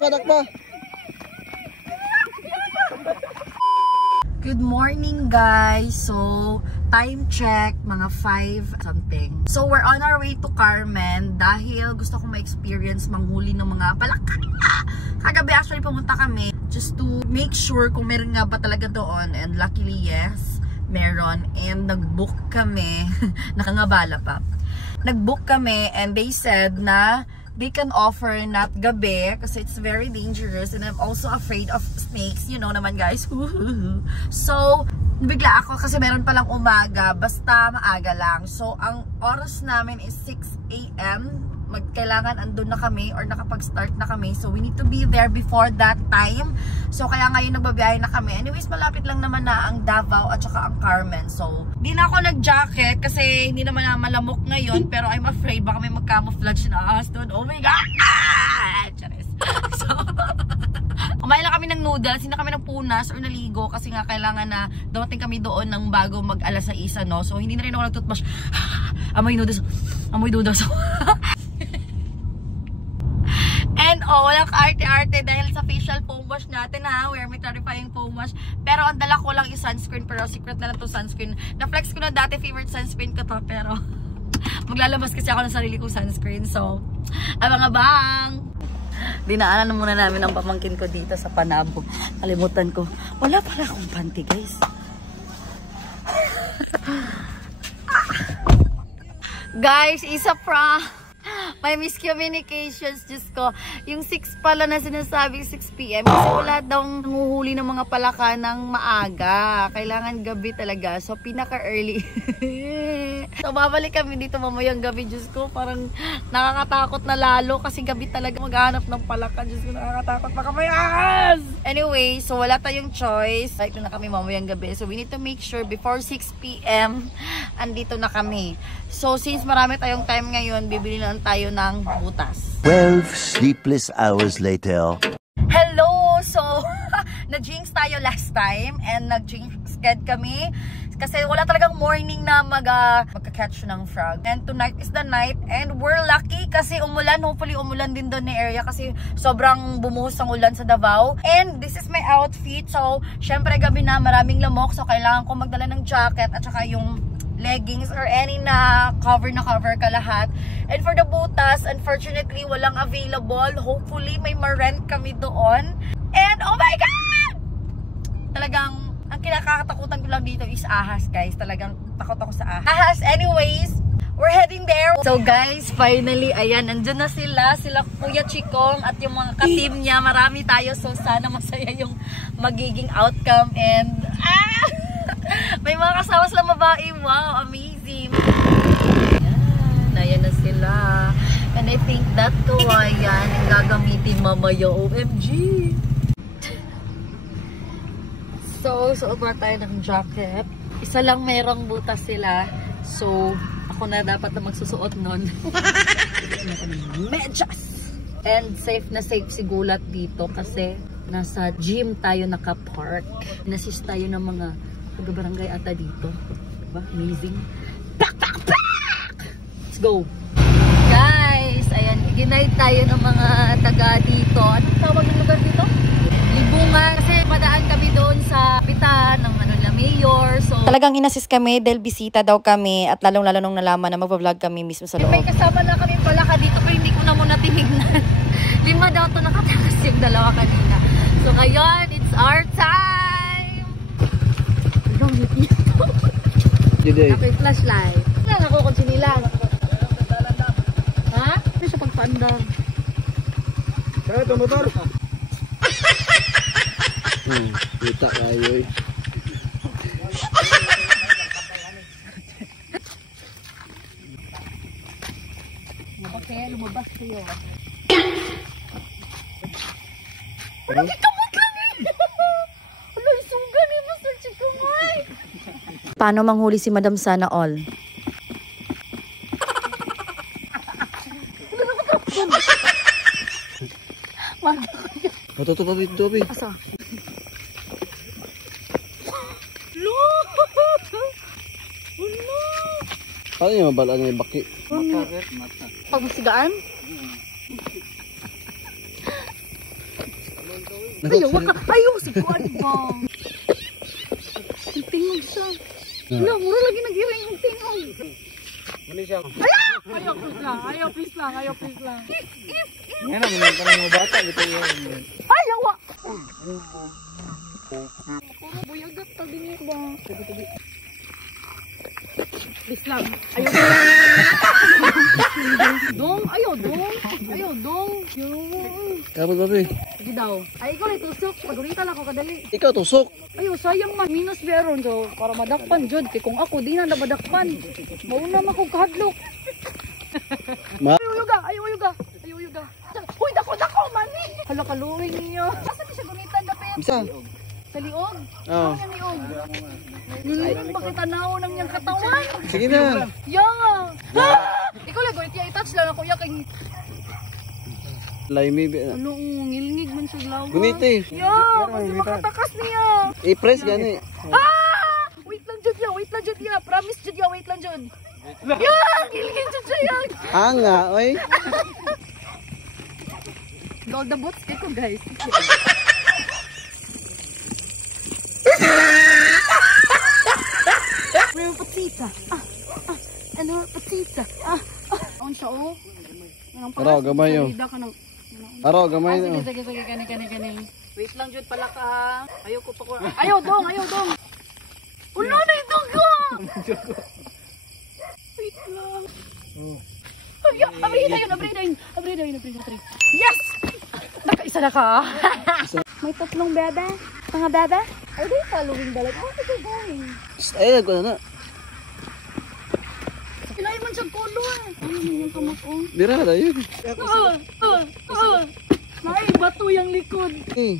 Kadakpa. Good morning guys. So, time check, mga 5 something. So, we're on our way to Carmen dahil gusto kong ma-experience manghuli ng mga palaka. Kagabi actually pumunta kami just to make sure kung meron nga ba talaga doon, and luckily yes, meron. And nag-book kami, nakangabala pa. Nag-book kami and they said na they can offer not gabi kasi it's very dangerous and I'm also afraid of snakes. You know naman guys. So, bigla ako kasi meron palang umaga. Basta maaga lang. So, ang oras namin is 6 AM. Kailangan andun na kami or nakapag-start na kami. So, we need to be there before that time. So, kaya ngayon nagbabiyahe na kami. Anyways, malapit lang naman na ang Davao at saka ang Carmen. So, di na ako nag-jacket kasi hindi naman na malamok ngayon. Pero I'm afraid baka may mag-camouflage na ahas doon. Oh my God! Charis. So, kumain lang kami ng noodles. Hindi na kami ng punas or naligo kasi nga kailangan na dumating kami doon ng bago mag-alas 6, no? So, hindi na rin ako nag-toothbrush. Amoy noodles. Amoy noodles. And walang arte-arte dahil sa facial foam wash natin ha. We're may clarifying foam wash. Pero ang dala ko lang is sunscreen. Pero secret na lang to sunscreen. Na-flex ko na dati favorite sunscreen ko to. Pero maglalabas kasi ako ng sarili kong sunscreen. So, abang-abang. Dinaanan muna namin ang pamangkin ko dito sa Panabo. Kalimutan ko. Wala pala akong panty guys. Guys, isa prank. May miscommunications, Diyos ko. Yung 6 pala na sinasabi, 6 PM. Kasi wala daw nanguhuli ng mga palaka ng maaga. Kailangan gabi talaga. So, pinaka-early. So, babalik kami dito mamayang gabi, Diyos ko. Parang nakakatakot na lalo kasi gabi talaga maghanap ng palaka. Diyos ko, nakakatakot. Baka may ahas! Anyway, so wala tayong choice. Right na kami mamayang gabi. So, we need to make sure before 6 PM, andito na kami. So, since marami tayong time ngayon, bibili na tayo ng butas. 12 sleepless hours later. Hello! So, na-jinx tayo last time and nag-jinx kami kasi wala talagang morning na magka-catch ng frog. And tonight is the night and we're lucky kasi umulan. Hopefully umulan din doon na area kasi sobrang bumuhos ang ulan sa Davao. And this is my outfit. So, syempre gabi na maraming lamok. So, kailangan ko magdala ng jacket at saka yung leggings or any na cover ka lahat. And for the butas, unfortunately, walang available. Hopefully, may ma-rent kami doon. And, oh my God! Talagang, ang kinakatakutan ko lang dito is ahas, guys. Talagang takot ako sa ahas. Anyways, we're heading there. So, guys, finally, ayan, nandun na sila. Sila Kuya Chikong at yung mga ka-team niya. Marami tayo. So, sana masaya yung magiging outcome. And, may mga kasama sila babae. Wow, amazing. Ayan na sila. And I think that kawayan ang gagamitin mamaya. OMG. So, suot na tayo ng jacket. Isa lang merong butas sila. So, ako na dapat na magsusuot nun. Medyas! And safe na safe si Gulat dito kasi nasa gym tayo naka-park. Inassist tayo ng mga taga-barangay ata dito. Diba? Amazing. Pak! Let's go! Guys, ayan, ginay tayo ng mga taga dito. Anong tawag ng lugar dito? Libungan. Kasi madaan kami doon sa pitan ng mayor. So, talagang inassist kami dahil bisita daw kami at lalong-lalo nung nalaman na magpa-vlog kami mismo sa loob. May kasama na kami palaka dito pero hindi ko na muna tinignan. 5 daw ito nakatakas yung 2 kanina. So ngayon, it's our time! Okay, flashlight. Yan ako kung sinilang. Ha? Ano siya pagpandang? Kaya ito motor. Kita kayo eh. Kaya lumabas kayo. Paano manghuli si Madam Sana All? Matutup dito, Bi. Asa? Paano yung mabalaan yung baki? Pag masigaan? Ayaw, waka. Ayaw, si Kuan ba? Ang tingog siya. Wala, mura lagi nag-iring ang tingog. Mali siya. Ayaw, please lang. Ayaw, please lang. Ayaw, please lang. Ngayon na, mga parang mga bata. Ito yun. Ayaw, wa. Puro buyagat ka din yun ba? Tubi. Please lang. Ayaw, dong, ayaw, dong. Ayaw, dong. Kapag ba, be? Sige daw. Ay, ikaw na tusok. Pagurita lang ako kadali. Ikaw, tusok. Ayaw, sayang man. Minus meron. So, para madakpan, Jod. Kaya kung ako, di na madakpan. Mauna man kong kahadlok. Ayaw, yuga. Ayaw, yuga. Ayaw, yuga. Uy, dako, mani. Hala, kaluwing niyo. Asa niya siya gunitan, dapit? Bisa. Sa liog? Oo. Ano yung liog? Yung bakit tanaw ng niyang katawan? Sige na. Yeah! Ikaw lang, gunit niya i-touch lang ako. Kay Laimi. ano, ngilingig man siya lawa. Gunit eh. Yeah! Kasi makatakas niya. I-press gani. Ah! Wait lang, Jod ya. Wait lang, Jod ya. Promise, Jod ya. Wait lang, Jod. Yeah! Ngilingig, Jod siya yan. Anga, oy. Gold the boots. Ito, guys. Real patita. Ano patita? On siya, oh. Araw, gamay yun. Araw, gamay Sige, yun. sige, kani. Wait lang, Jud, pala ka. Ayaw ko pa ko. Ayaw, dong. Ulo na ito ko! Wait lang. Abri na yun. Yes! Nakaisa na ka. May tatlong bebe. Mga bebe? Are they following the light? How are they going? Ay, nagko na. Ilayin man siyang kulon. Ano yung kamakong? Dira na yun. May bato yung likod. Eh.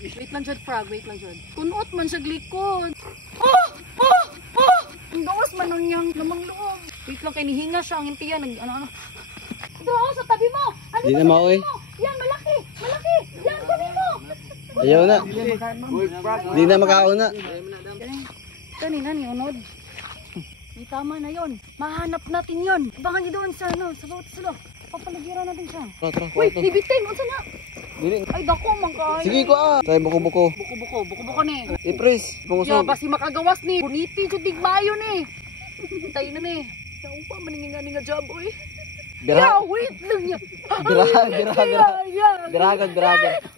Wait lang, Jod, frog. Wait lang, Jod. Kunot man siya likod. Ang dawas man ang niyang lamang loob. Wait lang, kay nihinga siya. Ang intiyan. Ano. Doon, sa tabi mo. Ano Di sa na maoy. tabi mo? Yan, malaki. Yan, tabi mo. Ayaw na. Di na makauna. Kanina ni unod. May tama na yon. Mahanap natin yon. Abangan niyo doon sa bawat sulo. Papalagiran natin siya. Tara, Uy, nibitin. Unsa na? Dili. Ay, dako man kayo. Sige ko ah. Tayo buko-buko. Buko ni. I-press. Ya, Pungusog. basi makagawas ni. Buniti jud digmayo ni. Tayo na ni. Yaw pa maningin nga job oy. Bira. Wait lang ya. Biragan.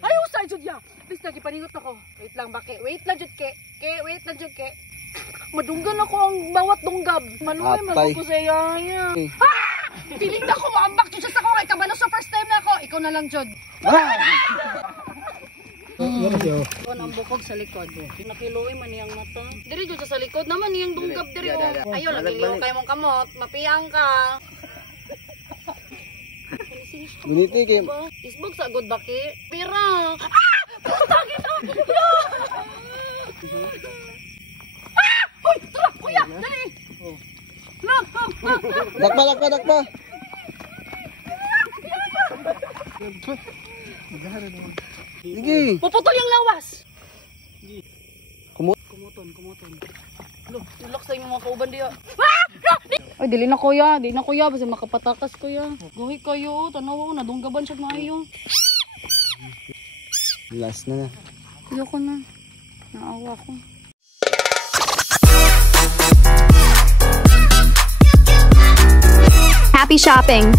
Ay, usay jud ya. Please lagi paningot ako. Wait lang bake. Wait lang jud ke. Madunggan ako ang bawat dunggab. Maluoy man Atay. ko sa iya. Piling na ko maambak jud sa ko kay kabalo sa first time na ako. Ikaw na lang jud. Kon ang bukog sa likod. Nakiluoy man niyang mata. Diri jud sa likod naman niyang dunggab diri oh. Ayo lagi liyo kay mong kamot, mapiyang ka. Guniti kay Isbog sa good baki. Pira. Putang ito. Uy, tara kuya, dali. dakpa. Sige. Puputol yung lawas. Kumuton. Look, tulak sa inyong mga kauban diya. Ay, dili na kuya, basta makapatakas kuya. Gawi kayo, tanaw ako, nadunggaban siya maayo. Last na. Kuya ko na, naawa ko. Happy shopping!